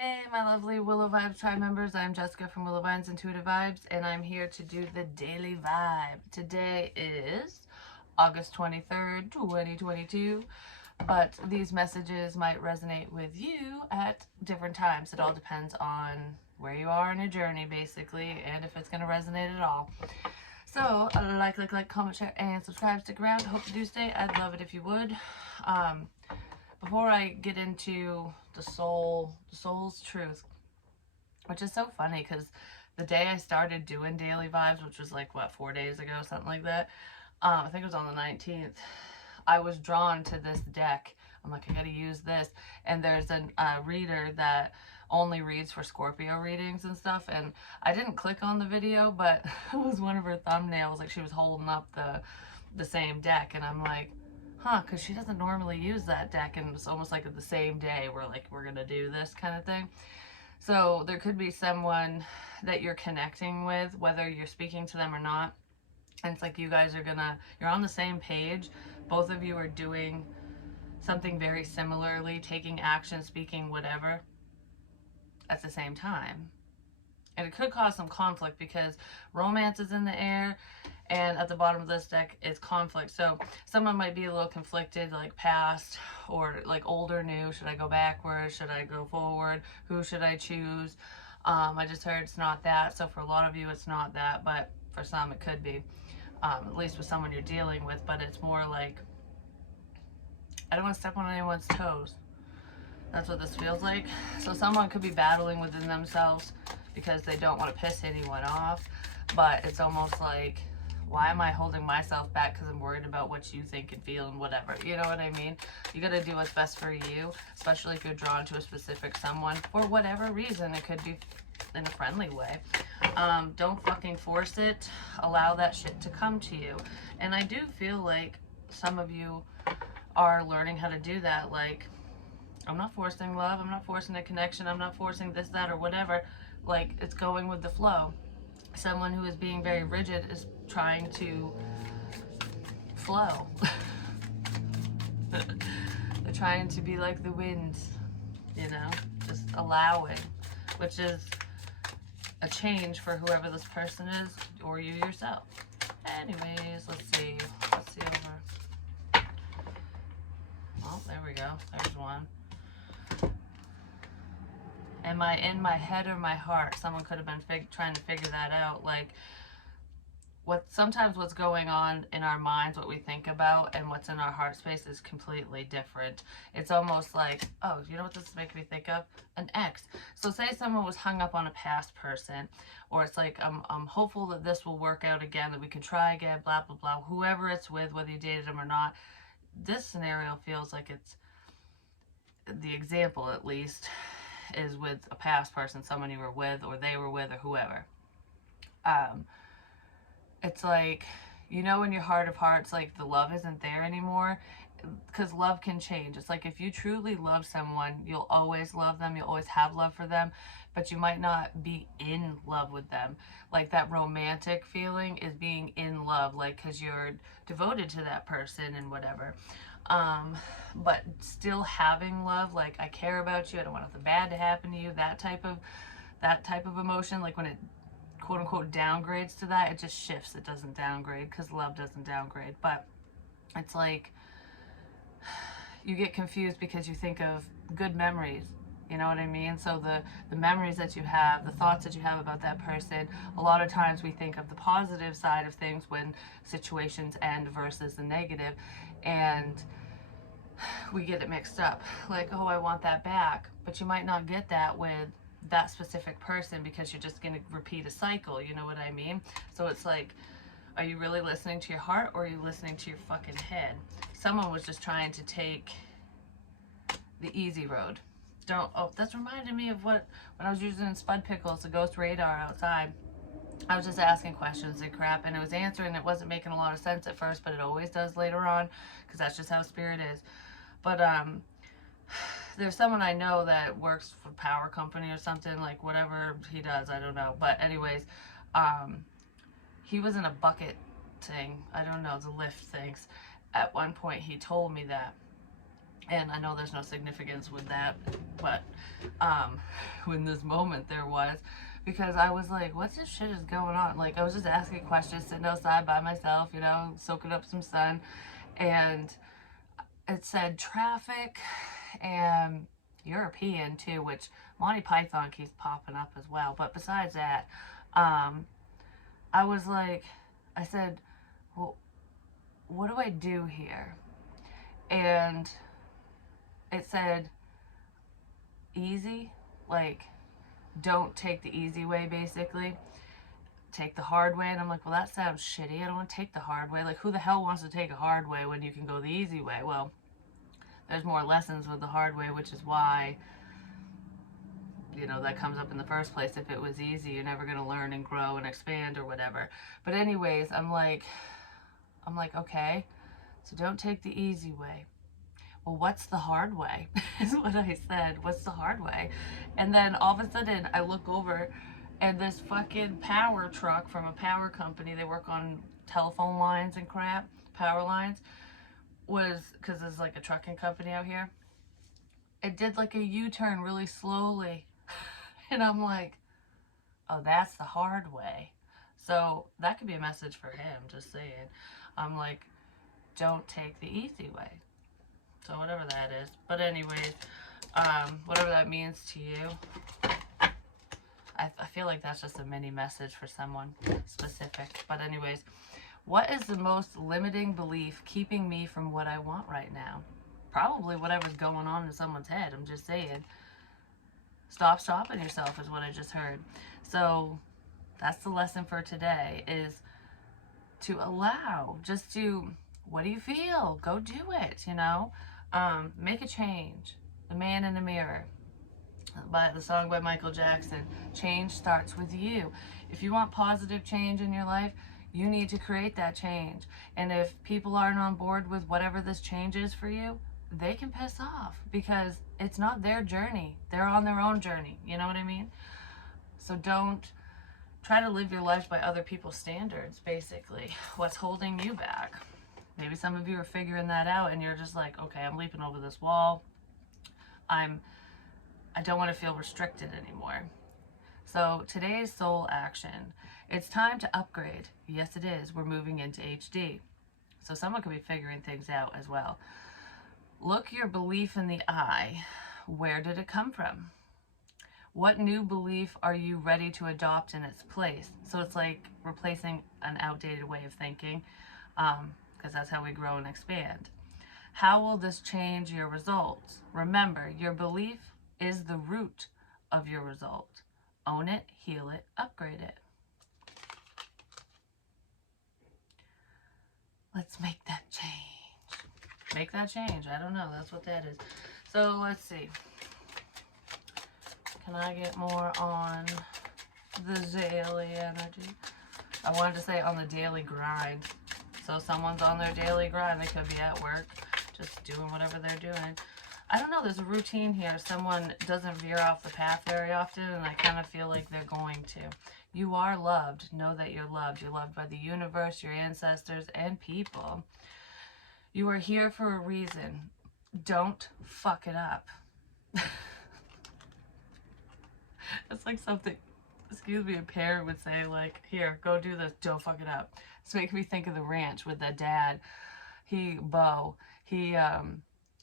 Hey, my lovely Willow Vibes Tribe members. I'm Jessica from Willow Vines Intuitive Vibes, and I'm here to do the daily vibe. Today is August 23rd, 2022, but these messages might resonate with you at different times. It all depends on where you are in your journey, basically, and if it's going to resonate at all. So, like, comment, share, and subscribe. Stick around. Hope you do stay. I'd love it if you would. Before I get into the soul's truth, which is so funny because the day I started doing daily vibes, which was like what, 4 days ago, something like that. I think it was on the 19th. I was drawn to this deck. I'm like, I gotta use this. And there's a reader that only reads for Scorpio readings and stuff. And I didn't click on the video, but it was one of her thumbnails. Like she was holding up the same deck, and I'm like, huh, because she doesn't normally use that deck, and it's almost like the same day we're gonna do this kind of thing. So there could be someone that you're connecting with, whether you're speaking to them or not, and it's like you guys are you're on the same page. Both of you are doing something very similarly, taking action, speaking, whatever, at the same time. And it could cause some conflict because romance is in the air, and at the bottom of this deck is conflict. So someone might be a little conflicted, like past or like old or new. Should I go backwards? Should I go forward? Who should I choose? I just heard it's not that. So for a lot of you, it's not that, but for some, it could be. At least with someone you're dealing with, but it's more like, I don't want to step on anyone's toes. That's what this feels like. So someone could be battling within themselves because they don't want to piss anyone off, but it's almost like, why am I holding myself back because I'm worried about what you think and feel and whatever, you know what I mean? You got to do what's best for you, especially if you're drawn to a specific someone for whatever reason. It could be in a friendly way. Don't fucking force it. Allow that shit to come to you. And I do feel like some of you are learning how to do that. Like, I'm not forcing love, I'm not forcing a connection, I'm not forcing this, that, or whatever. Like, it's going with the flow. Someone who is being very rigid is trying to flow. They're trying to be like the wind, you know, just allowing, which is a change for whoever this person is or you yourself. Anyways, let's see over. Oh, there we go. There's one. Am I in my head or my heart? Someone could have been trying to figure that out. Like, sometimes what's going on in our minds, what we think about, and what's in our heart space is completely different. It's almost like, oh, you know what this is making me think of? An ex. So say someone was hung up on a past person, or it's like, I'm hopeful that this will work out again, that we can try again, blah, blah, blah. Whoever it's with, whether you dated them or not, this scenario feels like it's, the example at least, is with a past person, someone you were with, or they were with, or whoever. It's like, you know, in your heart of hearts, like the love isn't there anymore, because love can change. It's like if you truly love someone, you'll always love them, you'll always have love for them, but you might not be in love with them. Like that romantic feeling is being in love, like because you're devoted to that person and whatever. But still having love, like I care about you, I don't want nothing bad to happen to you, that type of emotion. Like when it quote unquote downgrades to that, it just shifts. It doesn't downgrade because love doesn't downgrade. But it's like you get confused because you think of good memories, you know what I mean? So the memories that you have, the thoughts that you have about that person, a lot of times we think of the positive side of things when situations end versus the negative, and we get it mixed up. Like, oh, I want that back, but you might not get that with that specific person because you're just going to repeat a cycle, you know what I mean? So it's like, are you really listening to your heart, or are you listening to your fucking head? Someone was just trying to take the easy road. Oh, that's reminded me of when I was using Spud Pickles, the ghost radar outside. I was just asking questions and crap, and it was answering. It wasn't making a lot of sense at first, but it always does later on, because that's just how spirit is. But there's someone I know that works for power company or something, like whatever he does, I don't know. But anyways, he was in a bucket thing, I don't know, the lift things. At one point he told me that, and I know there's no significance with that But when this moment there was, because I was like, what this shit is going on? Like, I was just asking questions, sitting outside by myself, you know, soaking up some sun, and it said traffic and European too, which Monty Python keeps popping up as well. But besides that, I was like, I said, well, what do I do here? And it said easy, like don't take the easy way, basically. Take the hard way. And I'm like, well, that sounds shitty. I don't want to take the hard way. Like, who the hell wants to take a hard way when you can go the easy way? Well, there's more lessons with the hard way, which is why, you know, that comes up in the first place. If it was easy, you're never going to learn and grow and expand or whatever. But anyways, I'm like, okay, so don't take the easy way. Well, what's the hard way? Is what I said. What's the hard way? And then all of a sudden I look over and this fucking power truck from a power company, they work on telephone lines and crap, power lines, was, because there's like a trucking company out here, it did like a U-turn really slowly. And I'm like, oh, that's the hard way. So that could be a message for him, just saying. I'm like, don't take the easy way. So whatever that is. But anyways, whatever that means to you, I feel like that's just a mini message for someone specific. But anyways, what is the most limiting belief keeping me from what I want right now? Probably whatever's going on in someone's head. I'm just saying. Stop stopping yourself is what I just heard. So that's the lesson for today, is to allow, just to, what do you feel? Go do it, you know? Make a change. The Man in the Mirror, by the song by Michael Jackson. Change starts with you. If you want positive change in your life, you need to create that change. And if people aren't on board with whatever this change is for you, they can piss off, because it's not their journey. They're on their own journey. You know what I mean? So don't try to live your life by other people's standards, basically. What's holding you back? Maybe some of you are figuring that out and you're just like, okay, I'm leaping over this wall. I don't want to feel restricted anymore. So today's soul action, it's time to upgrade. Yes, it is. We're moving into HD. So someone could be figuring things out as well. Look your belief in the eye. Where did it come from? What new belief are you ready to adopt in its place? So it's like replacing an outdated way of thinking, because that's how we grow and expand. How will this change your results? Remember, your belief is the root of your result. Own it, heal it, upgrade it. Let's make that change. Make that change. I don't know. That's what that is. So let's see. Can I get more on the daily energy? I wanted to say on the daily grind. So someone's on their daily grind. They could be at work, just doing whatever they're doing. I don't know. There's a routine here. Someone doesn't veer off the path very often, and I kind of feel like they're going to. You are loved. Know that you're loved. You're loved by the universe, your ancestors, and people. You are here for a reason. Don't fuck it up. It's like something, excuse me, a parent would say, like, here, go do this, don't fuck it up. It's making me think of The Ranch with that dad. Bo, he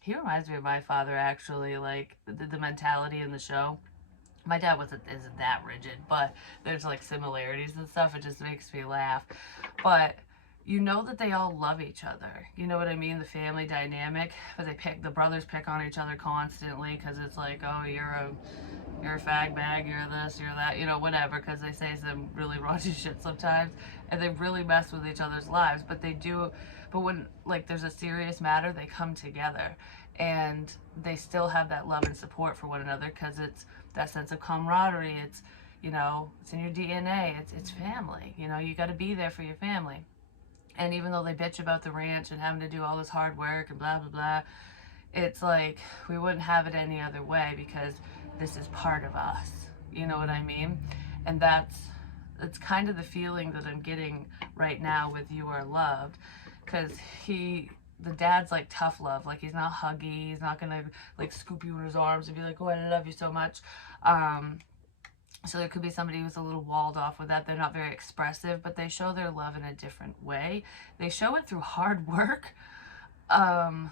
reminds me of my father, actually, like, the mentality in the show. My dad isn't that rigid, but there's, like, similarities and stuff. It just makes me laugh. But you know that they all love each other. You know what I mean? The family dynamic. But the brothers pick on each other constantly, because it's like, oh, you're a fag bag, you're this, you're that, you know, whatever, because they say some really raunchy shit sometimes, and they really mess with each other's lives, but when, like, there's a serious matter, they come together, and they still have that love and support for one another, because it's that sense of camaraderie, it's, you know, it's in your DNA, it's family, you know, you got to be there for your family. And even though they bitch about the ranch and having to do all this hard work and blah, blah, blah, it's like, we wouldn't have it any other way, because this is part of us. You know what I mean? And it's kind of the feeling that I'm getting right now with You Are Loved, because he the dad's like tough love. Like he's not huggy. He's not gonna like scoop you in his arms and be like, oh, I love you so much. So there could be somebody who's a little walled off with that. They're not very expressive, but they show their love in a different way. They show it through hard work. Um,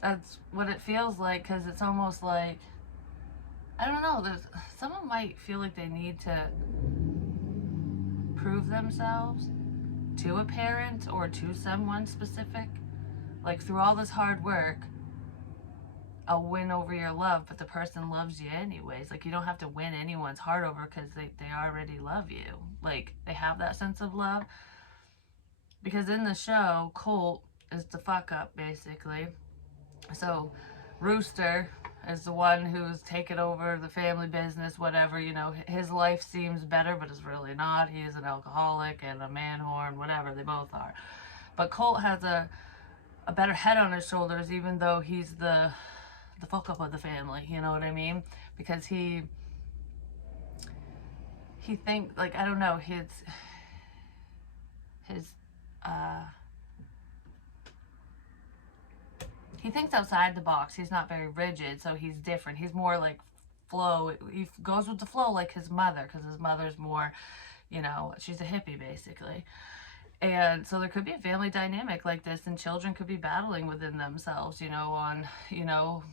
that's what it feels like, because it's almost like, I don't know, there's someone might feel like they need to prove themselves to a parent or to someone specific. Like through all this hard work, I'll win over your love, but the person loves you anyways. Like you don't have to win anyone's heart over, because they already love you. Like they have that sense of love. Because in the show, Colt is the fuck up basically. So Rooster is the one who's taken over the family business, whatever, you know, his life seems better, but it's really not. He is an alcoholic and a man whore, whatever, they both are. But Colt has a better head on his shoulders, even though he's the fuck up of the family, you know what I mean? Because he think, like, I don't know, his he thinks outside the box. He's not very rigid, so he's different. He's more like flow. He goes with the flow like his mother, because his mother's more, you know, she's a hippie basically. And so there could be a family dynamic like this, and children could be battling within themselves, you know, on, you know,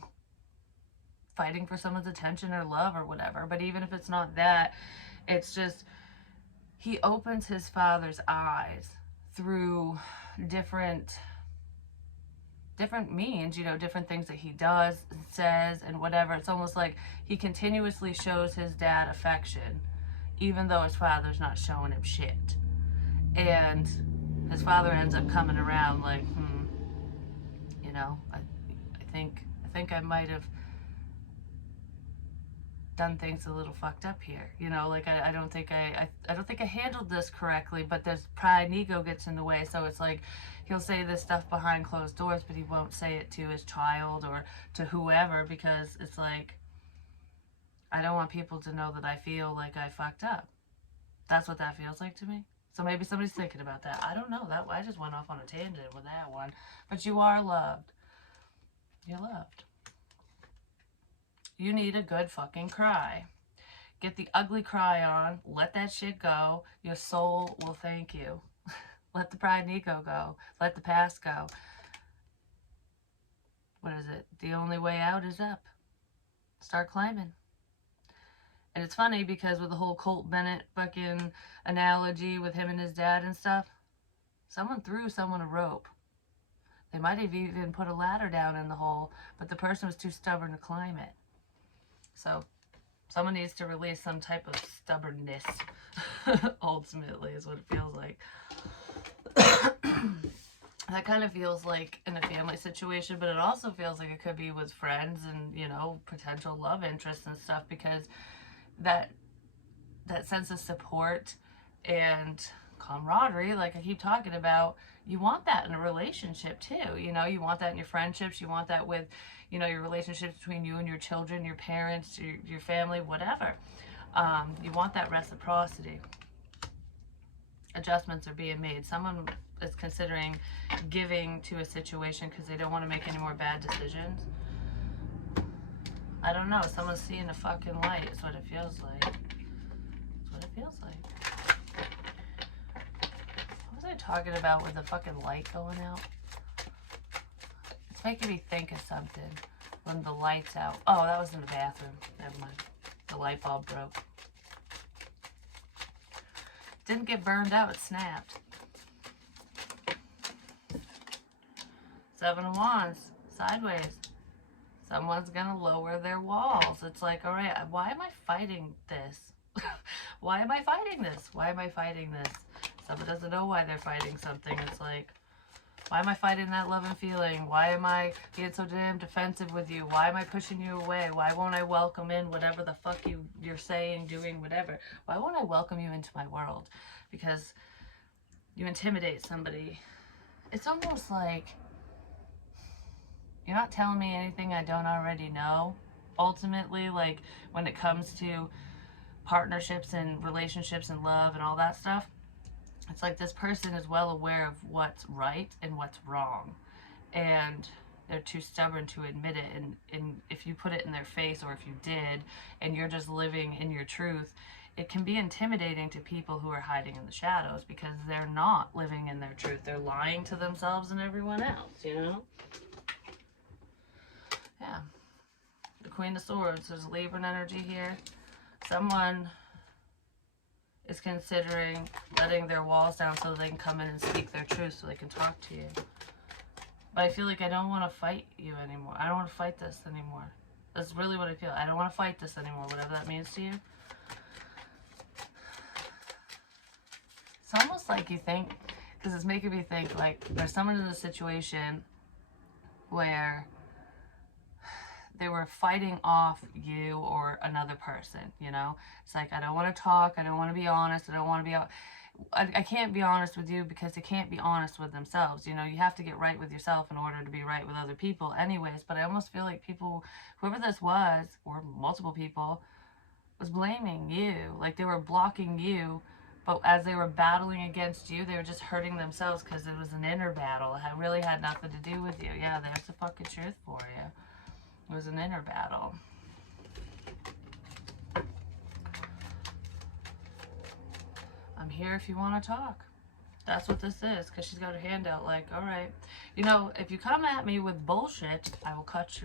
fighting for someone's attention or love or whatever. But even if it's not that, it's just he opens his father's eyes through different means, you know, different things that he does, says, and whatever. It's almost like he continuously shows his dad affection, even though his father's not showing him shit. And his father ends up coming around like, you know, I think I might have done things a little fucked up here, you know, like I don't think I don't think I handled this correctly. But there's pride and ego gets in the way, so it's like he'll say this stuff behind closed doors, but he won't say it to his child or to whoever, because it's like, I don't want people to know that I feel like I fucked up. That's what that feels like to me. So maybe somebody's thinking about that. I don't know. That I just went off on a tangent with that one. But you are loved. You're loved. You need a good fucking cry. Get the ugly cry on. Let that shit go. Your soul will thank you. Let the pride and ego go. Let the past go. What is it? The only way out is up. Start climbing. And it's funny because with the whole Colt Bennett fucking analogy with him and his dad and stuff, someone threw someone a rope. They might have even put a ladder down in the hole, but the person was too stubborn to climb it. So someone needs to release some type of stubbornness, ultimately, is what it feels like. That kind of feels like in a family situation, but it also feels like it could be with friends and, you know, potential love interests and stuff, because that sense of support and camaraderie, like I keep talking about, you want that in a relationship too. You know, you want that in your friendships. You want that with, you know, your relationships between you and your children, your parents, your family, whatever. You want that reciprocity. Adjustments are being made. Someone is considering giving to a situation because they don't want to make any more bad decisions. I don't know. Someone's seeing a fucking light. Is what it feels like. That's what it feels like. What was I talking about with the fucking light going out? It's making me think of something when the light's out. Oh, that was in the bathroom. Never mind. The light bulb broke. Didn't get burned out. It snapped. Seven of Wands. Sideways. Someone's gonna lower their walls. It's like, all right, why am I fighting this? Why am I fighting this? Why am I fighting this? Someone doesn't know why they're fighting something. It's like, why am I fighting that love and feeling? Why am I being so damn defensive with you? Why am I pushing you away? Why won't I welcome in whatever the fuck you're saying, doing, whatever? Why won't I welcome you into my world? Because you intimidate somebody. It's almost like, you're not telling me anything I don't already know. Ultimately, like when it comes to partnerships and relationships and love and all that stuff, it's like this person is well aware of what's right and what's wrong. and they're too stubborn to admit it. And if you put it in their face, or if you did, and you're just living in your truth, it can be intimidating to people who are hiding in the shadows, because they're not living in their truth. They're lying to themselves and everyone else, you know? Yeah. The Queen of Swords. There's Libran energy here. Someone is considering letting their walls down so they can come in and speak their truth, so they can talk to you. But I feel like I don't want to fight you anymore. I don't want to fight this anymore. That's really what I feel. I don't want to fight this anymore, whatever that means to you. It's almost like you think, because it's making me think like there's someone in a situation where they were fighting off you or another person, you know? It's like, I don't want to talk, I don't want to be honest, I don't want to be... I can't be honest with you because they can't be honest with themselves. You know, you have to get right with yourself in order to be right with other people anyways. But I almost feel like people, whoever this was, or multiple people, was blaming you. Like they were blocking you. But as they were battling against you, they were just hurting themselves because it was an inner battle. It really had nothing to do with you. Yeah, there's the fucking truth for you. It was an inner battle. I'm here if you want to talk. That's what this is, because she's got her hand out like, all right. You know, if you come at me with bullshit, I'll cut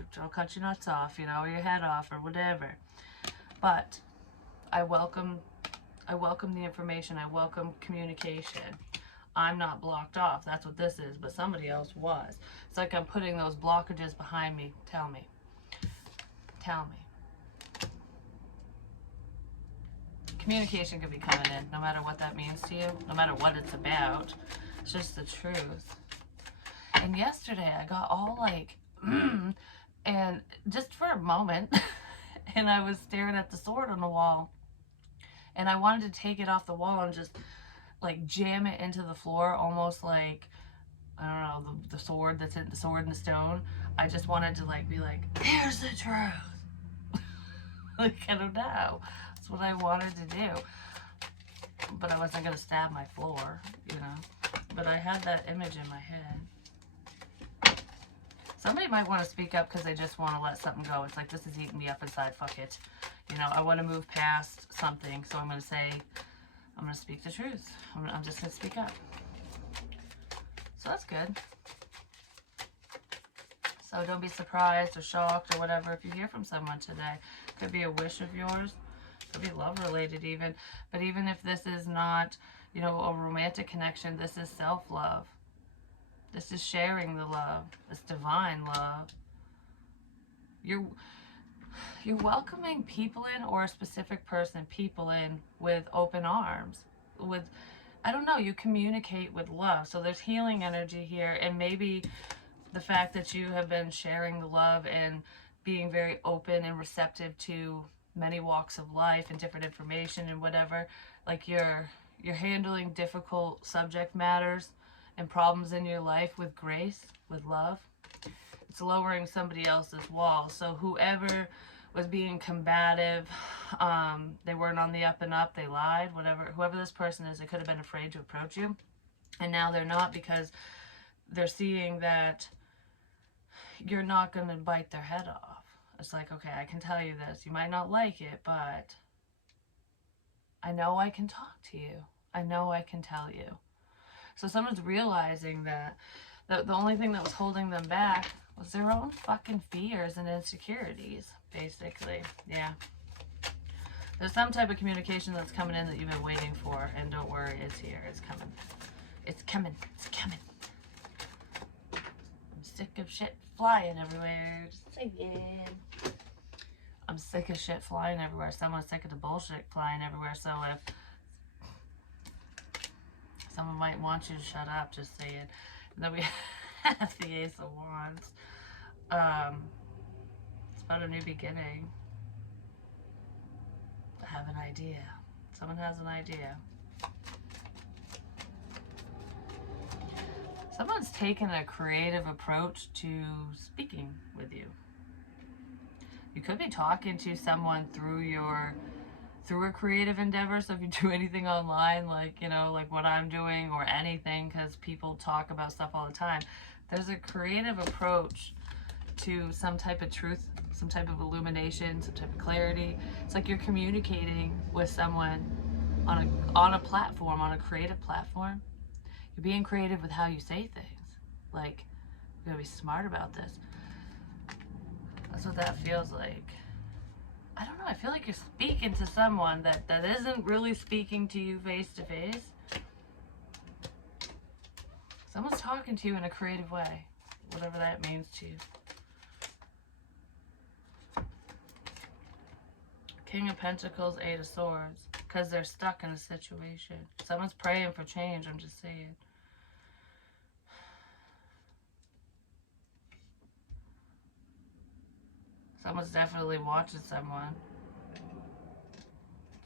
your nuts off, you know, or your head off, or whatever. But I welcome the information. I welcome communication. I'm not blocked off. That's what this is, but somebody else was. It's like I'm putting those blockages behind me. Tell me. Tell me. Communication could be coming in, no matter what that means to you, no matter what it's about. It's just the truth. And yesterday I got all like, and just for a moment, and I was staring at the sword on the wall, and I wanted to take it off the wall and just like jam it into the floor, almost like, I don't know, the sword that's in the sword in the stone. I just wanted to like be like, here's the truth. Like, I don't know. That's what I wanted to do. But I wasn't going to stab my floor, you know. But I had that image in my head. Somebody might want to speak up because they just want to let something go. It's like, this is eating me up inside. Fuck it. You know, I want to move past something. So I'm going to say, I'm going to speak the truth. I'm just going to speak up. So that's good. So don't be surprised or shocked or whatever if you hear from someone today. Could be a wish of yours. Could be love related even. But even if this is not, you know, a romantic connection, this is self-love. This is sharing the love. This divine love. You're welcoming people in, or a specific person, people in, with open arms. With, I don't know, you communicate with love. So there's healing energy here, and maybe the fact that you have been sharing the love and being very open and receptive to many walks of life and different information and whatever, like you're handling difficult subject matters and problems in your life with grace, with love. It's lowering somebody else's wall. So whoever was being combative, they weren't on the up and up, they lied, whatever, whoever this person is, they could have been afraid to approach you, and now they're not, because they're seeing that you're not going to bite their head off. It's like, okay, I can tell you this. You might not like it, but I know I can talk to you. I know I can tell you. So someone's realizing that the only thing that was holding them back was their own fucking fears and insecurities, basically. Yeah. There's some type of communication that's coming in that you've been waiting for, and don't worry, it's here. It's coming. It's coming. It's coming. I'm sick of shit flying everywhere. Just saying. I'm sick of shit flying everywhere. Someone's sick of the bullshit flying everywhere. So if someone might want you to shut up, just saying. And then we have the Ace of Wands. It's about a new beginning. I have an idea. Someone has an idea. Someone's taken a creative approach to speaking with you. You could be talking to someone through a creative endeavor. So if you do anything online, like, you know, like what I'm doing or anything, because people talk about stuff all the time, There's a creative approach to some type of truth, some type of illumination, some type of clarity. It's like you're communicating with someone on a platform, on a creative platform. You're being creative with how you say things. Like, you gotta be smart about this. That's what that feels like. I don't know, I feel like you're speaking to someone that isn't really speaking to you face to face. Someone's talking to you in a creative way, whatever that means to you. King of Pentacles, Eight of Swords, because they're stuck in a situation. Someone's praying for change, I'm just saying. Someone's definitely watching someone.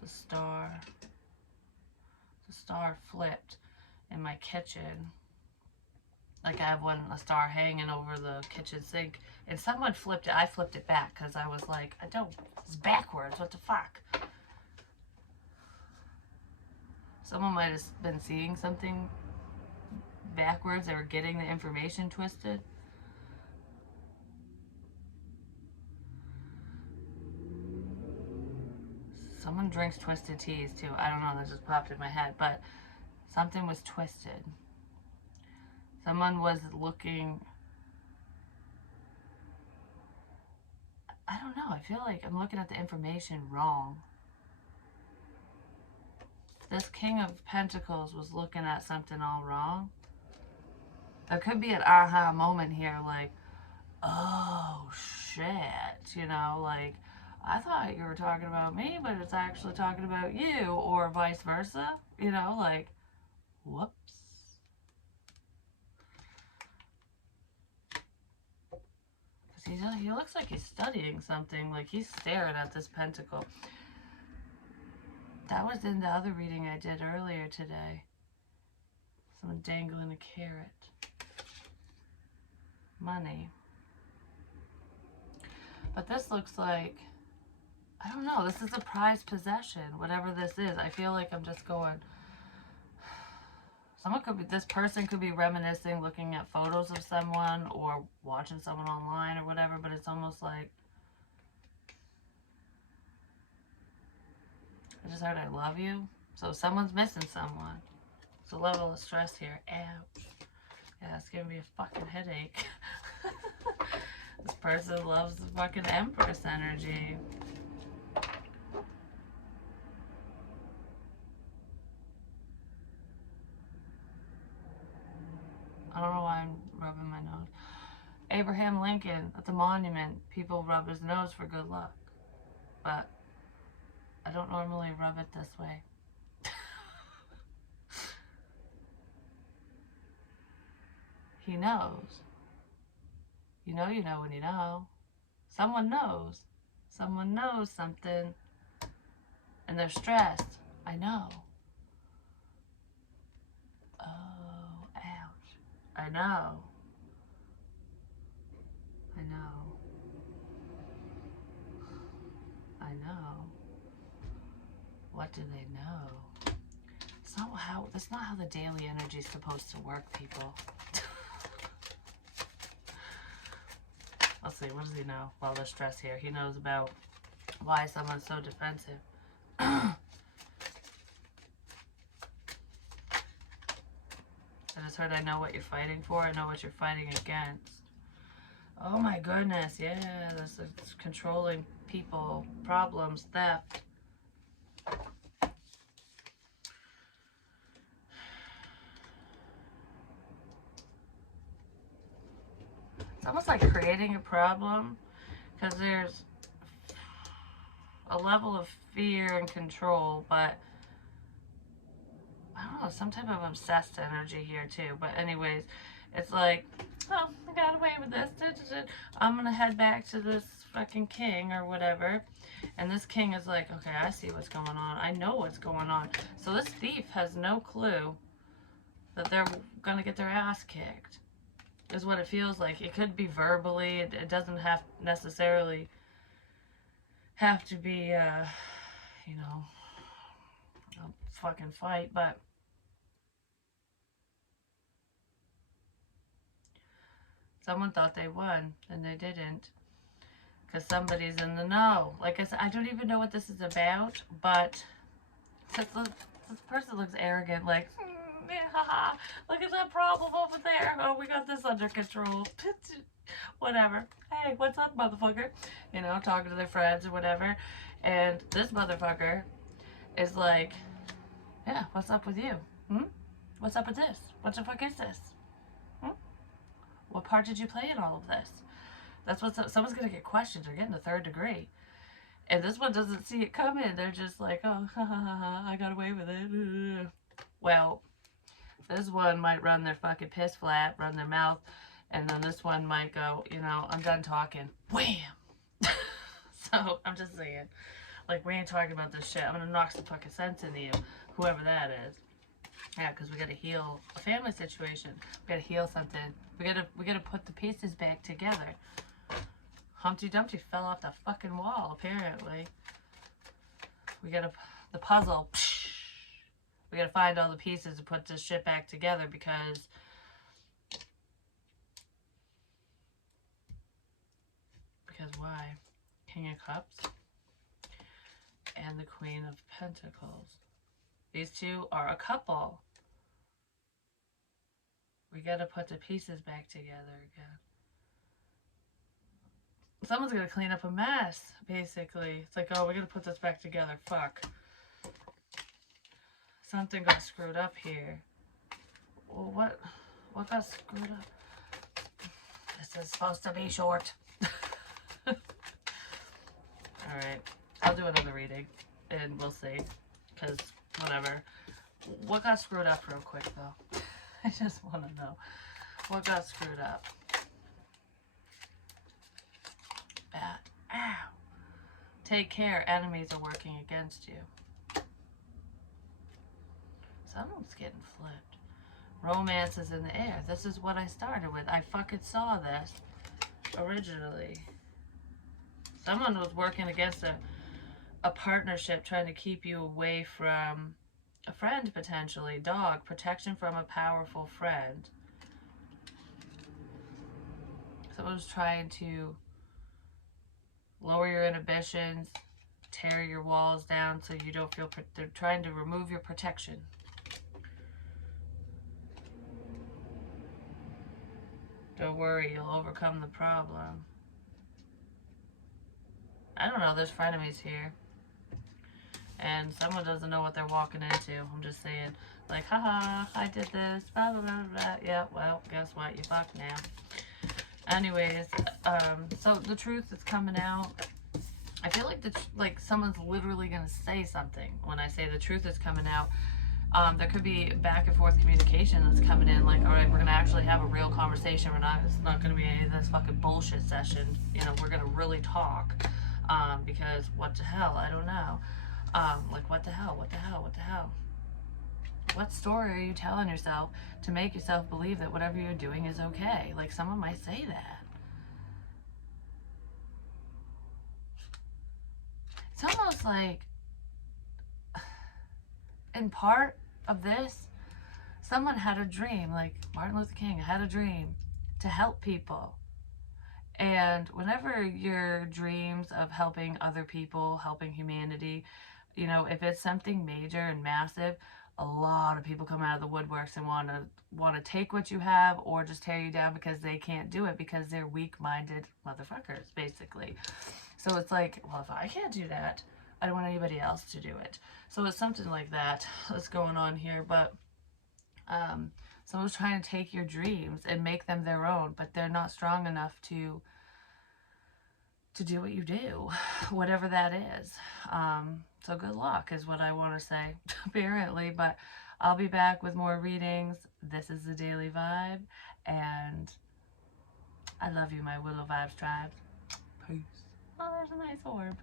The star flipped in my kitchen. Like I have a star hanging over the kitchen sink, and someone flipped it. I flipped it back because I was like, it's backwards. What the fuck? Someone might have been seeing something backwards. They were getting the information twisted. Someone drinks twisted teas too. I don't know, that just popped in my head, but something was twisted. Someone was looking, I don't know, I feel like I'm looking at the information wrong. This King of Pentacles was looking at something all wrong. There could be an aha moment here, like, oh shit, you know, like, I thought you were talking about me, but it's actually talking about you, or vice versa, you know, like, whoops. Because he looks like he's studying something, like he's staring at this pentacle. That was in the other reading I did earlier today. Someone dangling a carrot. Money. But this looks like, I don't know, this is a prized possession, whatever this is. I feel like I'm just going, this person could be reminiscing, looking at photos of someone or watching someone online or whatever, but it's almost like, I just heard I love you. So someone's missing someone. It's a level of stress here. Ouch. Yeah, it's giving me a fucking headache. This person loves the fucking Empress energy. I don't know why I'm rubbing my nose. Abraham Lincoln at the monument. People rub his nose for good luck. But I don't normally rub it this way. He knows. You know when you know. Someone knows. Someone knows something. And they're stressed. I know. Oh, ouch. I know. I know. I know. What do they know? That's not how the daily energy is supposed to work, people. Let's see, what does he know? Well, there's stress here. He knows about why someone's so defensive. I just heard I know what you're fighting for. I know what you're fighting against. Oh my goodness, yeah, this is controlling people, problems, theft. It's almost like creating a problem because there's a level of fear and control, but I don't know, some type of obsessed energy here too. But anyways, it's like, oh, I got away with this. I'm gonna head back to this fucking king or whatever. And this king is like, okay, I see what's going on. I know what's going on. So this thief has no clue that they're gonna get their ass kicked. Is what it feels like. It could be verbally. It doesn't have necessarily have to be, you know, a fucking fight. But Someone thought they won, and they didn't. Because somebody's in the know. Like I said, I don't even know what this is about, but this person looks arrogant, like, yeah, haha, look at that problem over there. Oh, we got this under control. Whatever. Hey, what's up, motherfucker? You know, talking to their friends or whatever. And this motherfucker is like, yeah, what's up with you? Hmm? What's up with this? What the fuck is this? Hmm? What part did you play in all of this? That's what someone's gonna get questioned. They're getting a third degree. And this one doesn't see it coming. They're just like, oh, ha ha ha, ha, I got away with it. Well, this one might run their fucking piss flat, run their mouth, and then this one might go, you know, I'm done talking. Wham! So, I'm just saying. Like, we ain't talking about this shit. I'm gonna knock some fucking sense into you, whoever that is. Yeah, because we gotta heal a family situation. We gotta heal something. We gotta put the pieces back together. Humpty Dumpty fell off the fucking wall, apparently. We gotta, the puzzle, we gotta find all the pieces to put this shit back together because why? King of Cups and the Queen of Pentacles. These two are a couple. We gotta put the pieces back together again. Someone's gonna clean up a mess, basically. It's like, oh, we gotta put this back together. Fuck. Something got screwed up here. Well, what got screwed up? This is supposed to be short. Alright. I'll do another reading. And we'll see. Because, whatever. What got screwed up real quick, though? I just want to know. What got screwed up? Bad. Ow. Take care. Enemies are working against you. Someone's getting flipped. Romance is in the air. This is what I started with. I fucking saw this originally. Someone was working against a partnership, trying to keep you away from a friend, potentially. Dog. Protection from a powerful friend. Someone was trying to lower your inhibitions, tear your walls down so you don't feel... They're trying to remove your protection. Don't worry, you'll overcome the problem. I don't know, there's frenemies here. And someone doesn't know what they're walking into. I'm just saying, like, haha, I did this, blah, blah, blah, blah. Yeah, well, guess what? You fucked now. Anyways, so the truth is coming out. I feel like someone's literally going to say something when I say the truth is coming out. There could be back and forth communication that's coming in, like, all right, we're going to actually have a real conversation. It's not going to be any of this fucking bullshit session. You know, we're going to really talk. Because what the hell? I don't know. Like, what the hell? What the hell? What the hell? What story are you telling yourself to make yourself believe that whatever you're doing is okay? Like, someone might say that. It's almost like, in part of this, someone had a dream, like Martin Luther King had a dream to help people. And whenever your dreams of helping other people, helping humanity, you know, if it's something major and massive, a lot of people come out of the woodworks and want to take what you have or just tear you down because they can't do it because they're weak-minded motherfuckers, basically. So it's like, well, if I can't do that, I don't want anybody else to do it. So it's something like that that's going on here. But someone's trying to take your dreams and make them their own, but they're not strong enough to do what you do, whatever that is. So good luck is what I want to say, apparently. But I'll be back with more readings. This is the Daily Vibe, and I love you, my Willow Vibes tribe. Peace. Oh, there's a nice orb.